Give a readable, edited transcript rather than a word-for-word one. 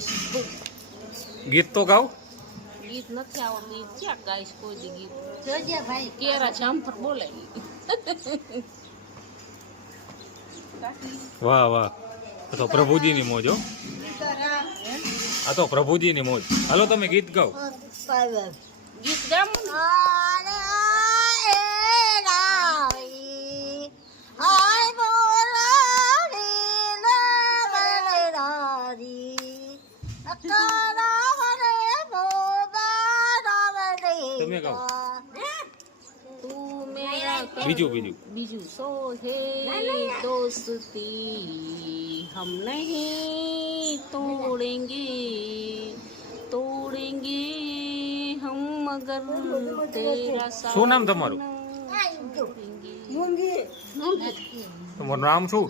ગાઈશું. ગીત તો ગાવ. ગીત નથી આવડતું, ઈ ક્યાં ગાઈશ કોઈ દી ગીત. જોજે ભાઈ કેરા જામફળ બોલાય. વાહ વાહ, આ તો પ્રભુજીની મોજ હો. આ તો પ્રભુજીની મોજ. હાલો તમે ગીત ગાઓ. ગીત ગામ તમે ગાઓ. તું મેરા બીજું સો હે દોસ્તી હમ નહીં તોડેંગે હમ મગર તેરા સાથ. શું નામ તમારું? તમારું નામ શું?